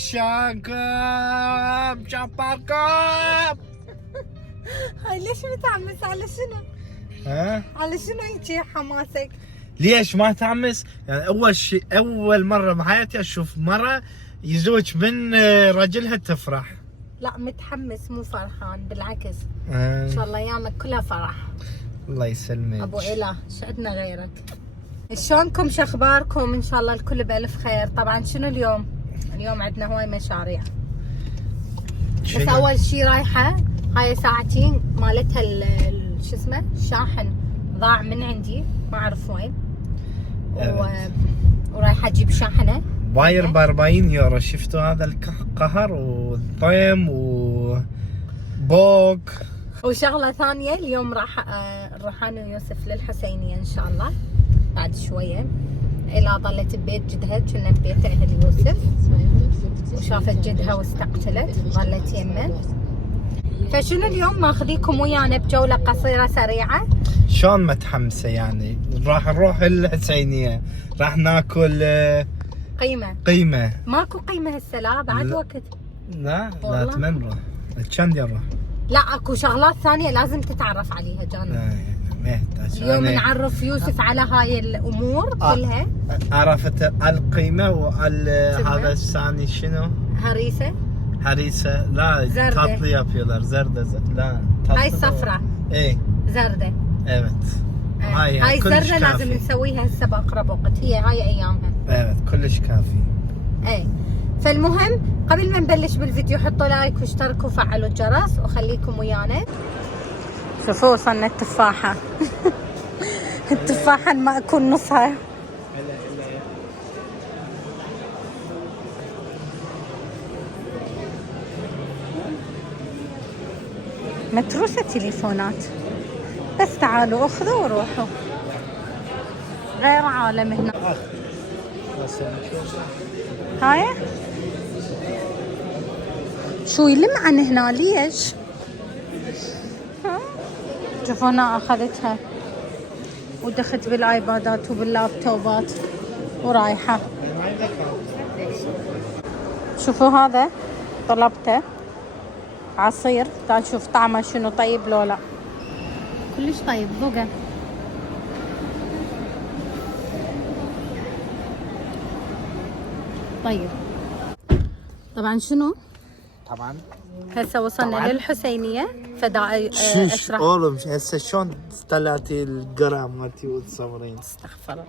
شلونكم؟ شباركم؟ هاي ليش متحمس على شنو؟ ها؟ على شنو هيك حماسك؟ ليش ما تحمس؟ يعني أول مرة بحياتي أشوف مرة يزوج من رجلها تفرح. لا متحمس مو فرحان بالعكس. ان شاء الله ايامك كلها فرح. الله يسلمك ابو إله شو عندنا غيرك؟ شلونكم؟ شو اخباركم؟ ان شاء الله الكل بالف خير. طبعا شنو اليوم عندنا هواي مشاريع. بس اول شي رايحه هاي ساعتين مالتها شو اسمه الشاحن ضاع من عندي ما اعرف وين ورايحه اجيب شاحنه باير ب 40 يورو. شفتوا هذا القهر والضيم وبوك. وشغله ثانيه اليوم راح نروح انا ويوسف للحسينيه ان شاء الله بعد شويه. إلا ظلت ببيت جدها كنا ببيت اهل يوسف وشافت جدها واستقتلت ظلت يمن. فشنو اليوم ماخذيكم ويانا بجوله قصيره سريعه. شلون متحمسه يعني؟ راح نروح الحسينيه راح ناكل قيمه. ماكو قيمه هسه لا بعد وقت. لا لا نروح. كم نروح؟ لا اكو شغلات ثانيه لازم تتعرف عليها جانا. اليوم نعرف يوسف على هاي الامور كلها. عرفت القيمه هذا الثاني شنو؟ هريسه لا تطلية بيولر زردة لا هاي الصفراء ايه زردة. ايوت هاي الزردة لازم نسويها هسه باقرب وقت. هي هاي ايامها. ايوت كلش كافي. ايه فالمهم قبل ما نبلش بالفيديو حطوا لايك واشتركوا وفعلوا الجرس وخليكم ويانا. شوفوا وصلنا التفاحة. التفاحة المأكول نصها. متروسة تليفونات بس تعالوا اخذوا وروحوا. غير عالم هنا. هاي شو يلم عن هنا ليش؟ شوفوا هنا اخذتها ودخلت بالايبادات وباللابتوبات ورايحة. شوفوا هذا طلبته عصير. تعال شوف طعمه شنو طيب لو لا. كلش طيب ذوقه. طيب طبعا شنو؟ طبعا هسه وصلنا للحسينية فدا اشرح. هسه شلون طلعتي الجرام مالتي وتصورين؟ استغفر الله.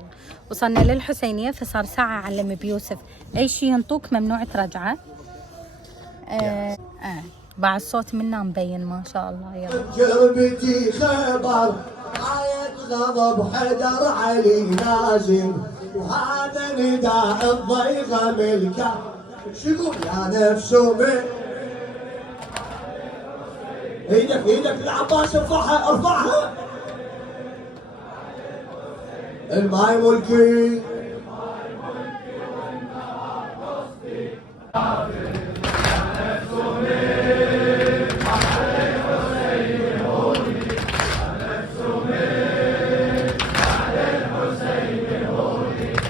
وصلنا للحسينية فصار ساعة علم بيوسف اي شيء ينطوك ممنوع ترجعه. بعد الصوت منا مبين ما شاء الله. يلا جربتي خبر آية غضب حدر علي نازل وهذا نداء الضيغة ملكه شقول يا نفسه من ايدك العباس ارفعها الماي ملكي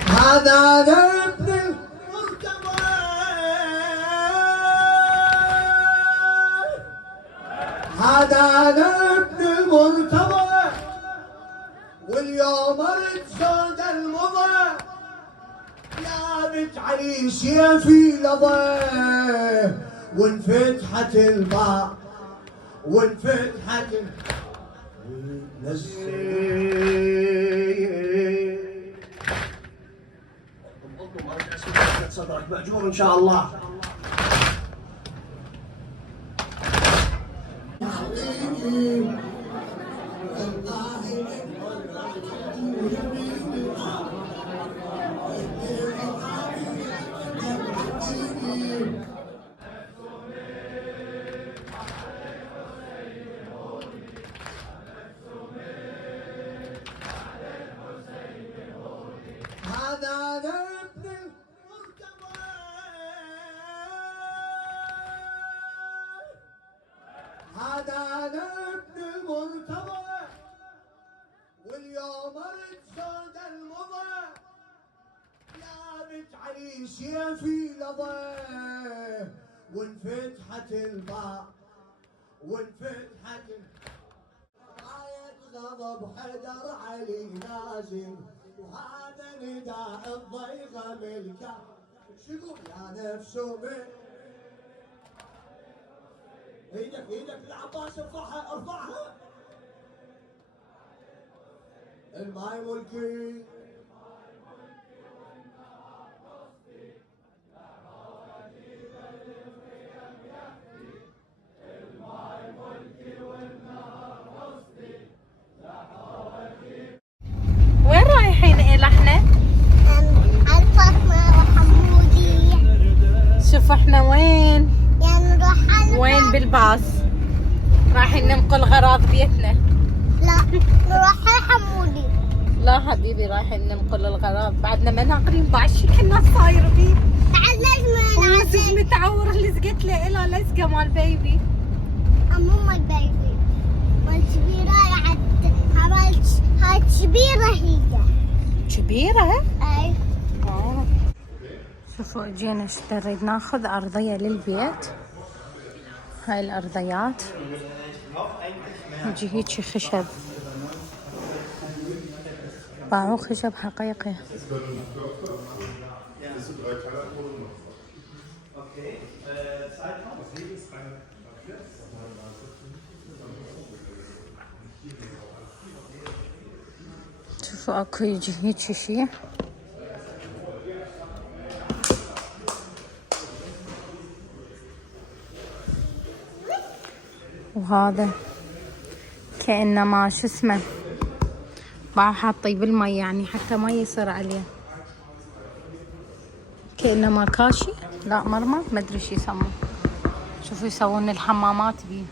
هذا ابن المرتضى هذا ابن المرتضى واليوم رد زود المضى يا بنت علي سيفي لظى وانفتحت الباب وانفتحت صدرك مأجور إن شاء الله. هذا ابن المرتضى واليوم رد زود المضى يا بنت علي سيفي لظى وانفتحت الباب وانفتحت راية غضب حدر علي نازل وهذا نداء الضيغة ملكه شو يقول يا نفسه من ايدك العباس ارفعها الماي ملكي وين رايحين إلى احنا؟ على فاطمة وحمودي. شوف احنا وين؟ يعني نروح على وين بالباص؟ رايحين ننقل غراض بيتنا. لا نروح على حمودي. لا حبيبي رايحين ننقل الغراض، بعدنا ما ناقرين بعد شي كنا صاير بيه. بعد لازم ويوسف متعور لزقت له إلى لزقة مال بيبي. أمم البيبي والكبيرة عملت هاي كبيرة هي. كبيرة؟ أي شوفوا اجينا نريد ناخذ ارضية للبيت. هاي الارضيات يجي هيجي خشب، باعوا خشب حقيقي. شوفوا اكو يجي هيجي شي. وهذا كأنما شو اسمه باعوا حاطيه بالمي يعني حتى ما يصير عليه، كأنما كاشي لا مرمى ما ادري شو يسموه. شوفوا يسوون الحمامات بيه.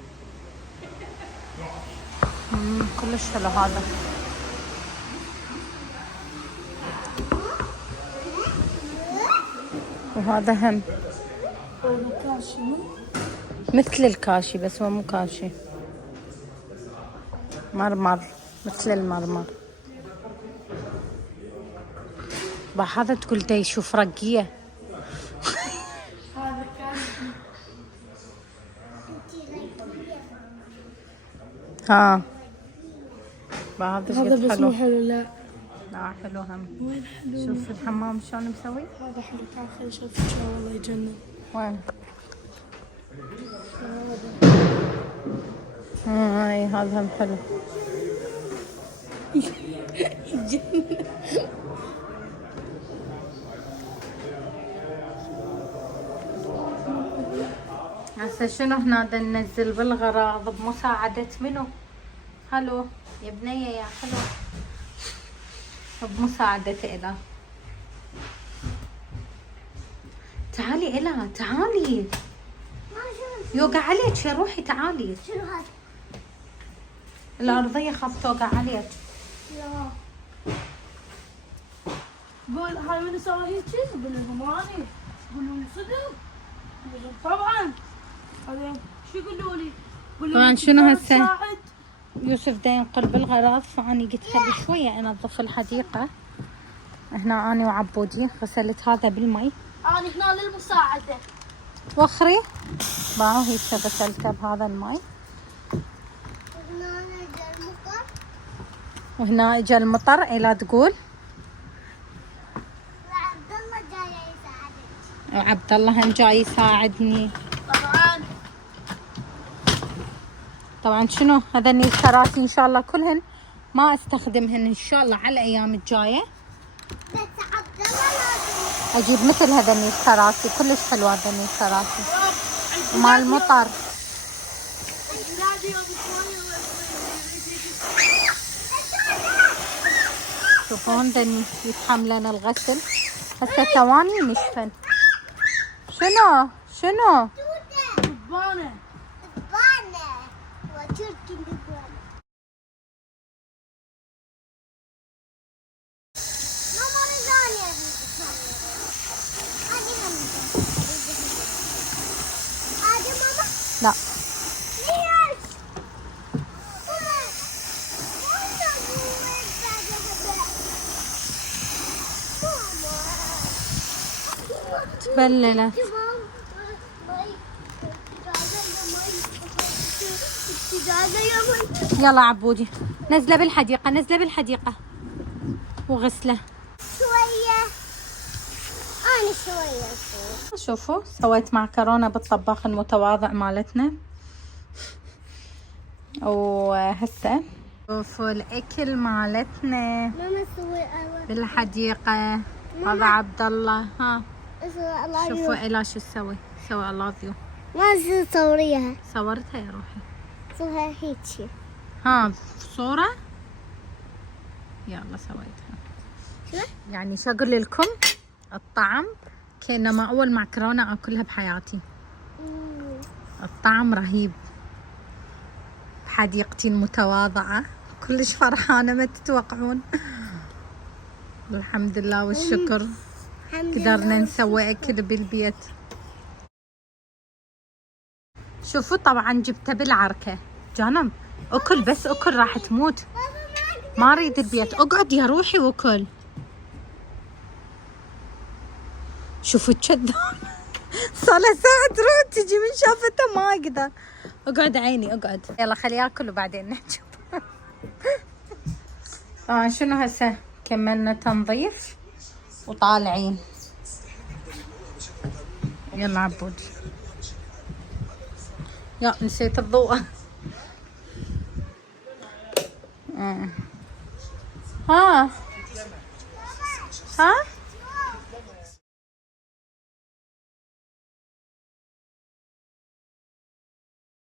كلش حلو هذا. وهذا هم مثل الكاشي بس هو مو كاشي، مرمر مثل المرمر. هذا تقول دا يشوف رقية. ها هذا بس مو حلو. لا حلو هم. وين حلو؟ شوف الحمام شلون مسوي. هذا حلو. تعال خلينا نشوف شو والله يجنن. وين؟ هاي هذا هم حلو. هسه شنو هنا دا ننزل بالغراض بمساعدة منو؟ هلو يا بنية يا حلو. بمساعدة إله. تعالي إله تعالي. يوقع عليك يا روحي تعالي. شنو هذا؟ الأرضية خاف توقع عليك. لا قول هاي من سوى هيك شيء؟ قول لهم اني قولوا لي صدق. طبعا هذا شو يقولوا لي؟ طبعا شنو هسه يوسف دا ينقل بالغراض، فاني قلت خلي شويه انظف الحديقه. هنا اني وعبودي غسلت هذا بالمي. أنا هنا للمساعدة. وخري باعوا هيك غسلته بهذا المي. هنا نجا المطر. وهنا اجا المطر إلى تقول. وعبد الله جاي يساعدك. وعبد الله هم جاي يساعدني. طبعا شنو هذني الكراسي ان شاء الله كلهن ما استخدمهن ان شاء الله على الايام الجايه. بس عبد الله لازم اجيب مثل هذني الكراسي كلش حلوه هذني الكراسي مال مطر. شوفون ذني يتحملن الغسل هسه ثواني ينشفن. شنو دبانة دبانة وتركي دبانة. ماما رجعني يا بنتي. هذه ماما. لا ليش؟ ماما وانا جويت بعدها. تبللت. ماما هذا يوم يلا عبودي نزله بالحديقة، نزله بالحديقة وغسله. شوية أنا شوية شوفوا سويت معكرونة بالطباخ المتواضع مالتنا. وهسه شوفوا الأكل مالتنا ماما سوي أول بالحديقة. هذا عبد الله. ها سوي الله شوفوا إلا شو تسوي. سوي الله فيو. ما تصوريها صورتها يا روحي. سويها هيجي ها صورة. يلا سويتها. شو؟ يعني شو أقول لكم الطعم كأنما أول معكرونة أكلها بحياتي. الطعم رهيب. بحديقتي المتواضعة كلش فرحانة ما تتوقعون. الحمد لله والشكر قدرنا نسوي أكل بالبيت. شوفوا طبعا جبته بالعركة. جانم أكل بس أكل راح تموت. ما أريد البيت. أقعد يا روحي وأكل. شوفوا كذاب. صار له ساعة تروح تجي من شافته ما أقدر. اقعد عيني اقعد. يلا خليه ياكل وبعدين نحكي. شنو هسه كملنا تنظيف وطالعين. يلا عبود. يا نسيت الضوء. ها